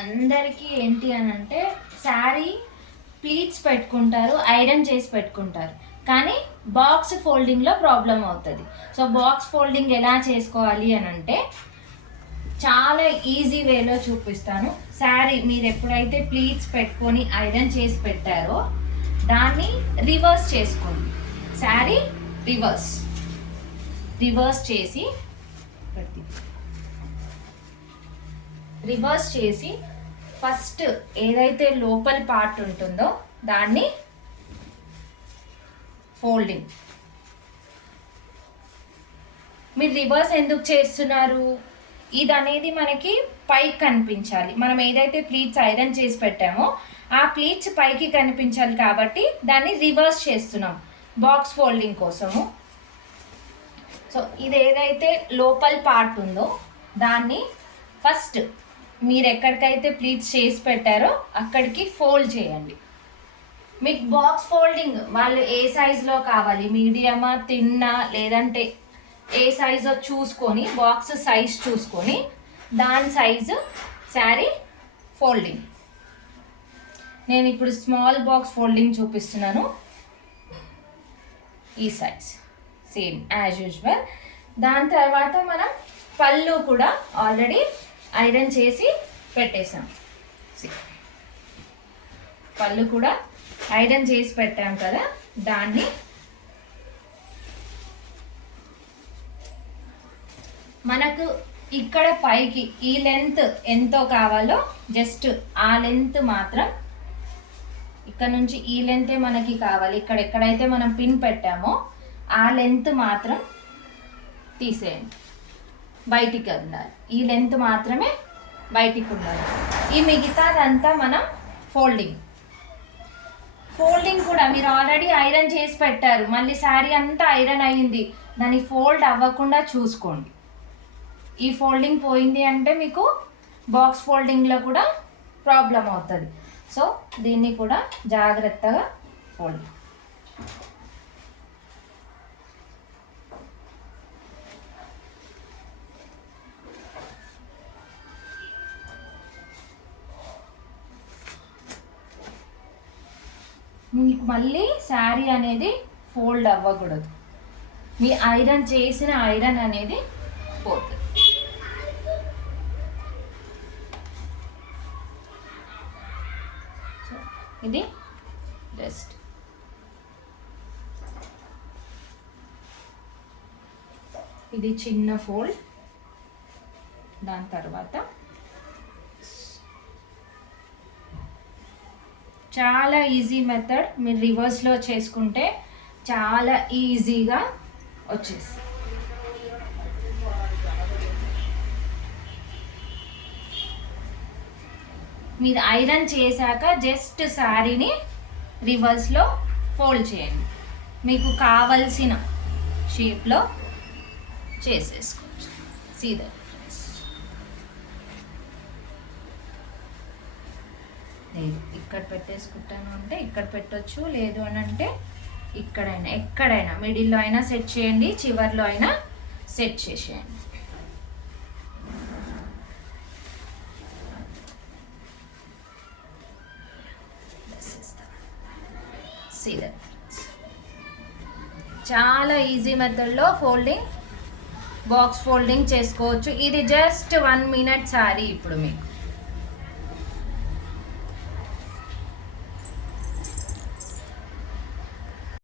అందరికీ ఏంటి అని అంటే శారీ ప్లీట్స్ పెట్టుకుంటారు, ఐరన్ చేసి పెట్టుకుంటారు, కానీ బాక్స్ ఫోల్డింగ్లో ప్రాబ్లం అవుతుంది. సో బాక్స్ ఫోల్డింగ్ ఎలా చేసుకోవాలి అని అంటే చాలా ఈజీ వేలో చూపిస్తాను. శారీ మీరు ఎప్పుడైతే ప్లీట్స్ పెట్టుకొని ఐరన్ చేసి పెట్టారో దాన్ని రివర్స్ చేసుకోండి. శారీ రివర్స్ చేసి ఫస్ట్ ఏదైతే లోపల పార్ట్ ఉంటుందో దాన్ని ఫోల్డింగ్. మీరు రివర్స్ ఎందుకు చేస్తున్నారు? ఇది అనేది మనకి పైకి కనిపించాలి. మనం ఏదైతే ప్లీట్స్ ఐరన్ చేసి పెట్టామో ఆ ప్లీట్స్ పైకి కనిపించాలి కాబట్టి దాన్ని రివర్స్ చేస్తున్నాం బాక్స్ ఫోల్డింగ్ కోసము. సో ఇది ఏదైతే లోపల పార్ట్ ఉందో దాన్ని ఫస్ట్ మీరు ఎక్కడికైతే ప్లీట్స్ చేసి పెట్టారో అక్కడికి ఫోల్డ్ చేయండి. మీకు బాక్స్ ఫోల్డింగ్ వాళ్ళు ఏ సైజులో కావాలి, మీడియమా, తిన్నా, లేదంటే ఏ సైజు చూసుకొని బాక్స్ సైజ్ చూసుకొని దాని సైజు శారీ ఫోల్డింగ్. నేను ఇప్పుడు స్మాల్ బాక్స్ ఫోల్డింగ్ చూపిస్తున్నాను. ఈ సైజ్ సేమ్ యాజ్ యూజువల్. దాని తర్వాత మనం పళ్ళు కూడా ఆల్రెడీ ఐరన్ చేసి పెట్టేసాం. పళ్ళు కూడా ఐరన్ చేసి పెట్టాం కదా, దాన్ని మనకు ఇక్కడ పైకి ఈ లెంత్ ఎంతో కావాలో జస్ట్ ఆ లెంత్ మాత్రం, ఇక్కడ నుంచి ఈ లెంతే మనకి కావాలి. ఇక్కడ ఎక్కడైతే మనం పిన్ పెట్టామో ఆ లెంత్ మాత్రం తీసేయండి, బయటికి ఉండాలి. ఈ లెంత్ మాత్రమే బయటికి ఉండాలి. ఈ మిగతాదంతా మనం ఫోల్డింగ్ కూడా మీరు ఆల్రెడీ ఐరన్ చేసి పెట్టారు, మళ్ళీ శారీ అంతా ఐరన్ అయ్యింది, దాన్ని ఫోల్డ్ అవ్వకుండా చూసుకోండి. ఈ ఫోల్డింగ్ పోయింది అంటే మీకు బాక్స్ ఫోల్డింగ్లో కూడా ప్రాబ్లం అవుతుంది. సో దీన్ని కూడా జాగ్రత్తగా ఫోల్డ్. మీకు మళ్ళీ శారీ అనేది ఫోల్డ్ అవ్వకూడదు, మీ ఐరన్ చేసిన ఐరన్ అనేది పోతుంది. ఇది జస్ట్ ఇది చిన్న ఫోల్డ్. దాని తర్వాత చాలా ఈజీ మెథడ్, మీరు రివర్స్లో చేసుకుంటే చాలా ఈజీగా వచ్చేసి. మీరు ఐరన్ చేశాక జస్ట్ శారీని రివర్స్లో ఫోల్డ్ చేయండి, మీకు కావలసిన షేప్లో చేసేసుకోవచ్చు. సీదా లేదు ఇక్కడ పెట్టేసుకుంటాను అంటే ఇక్కడ పెట్టొచ్చు, లేదు అని అంటే ఇక్కడైనా ఎక్కడైనా మిడిల్లో అయినా సెట్ చేయండి, చివర్లో అయినా సెట్ చేసేయండి. చాలా ఈజీ మెథడ్లో బాక్స్ ఫోల్డింగ్ చేసుకోవచ్చు. ఇది జస్ట్ 1 minute శారీ ఇప్పుడు మీకు.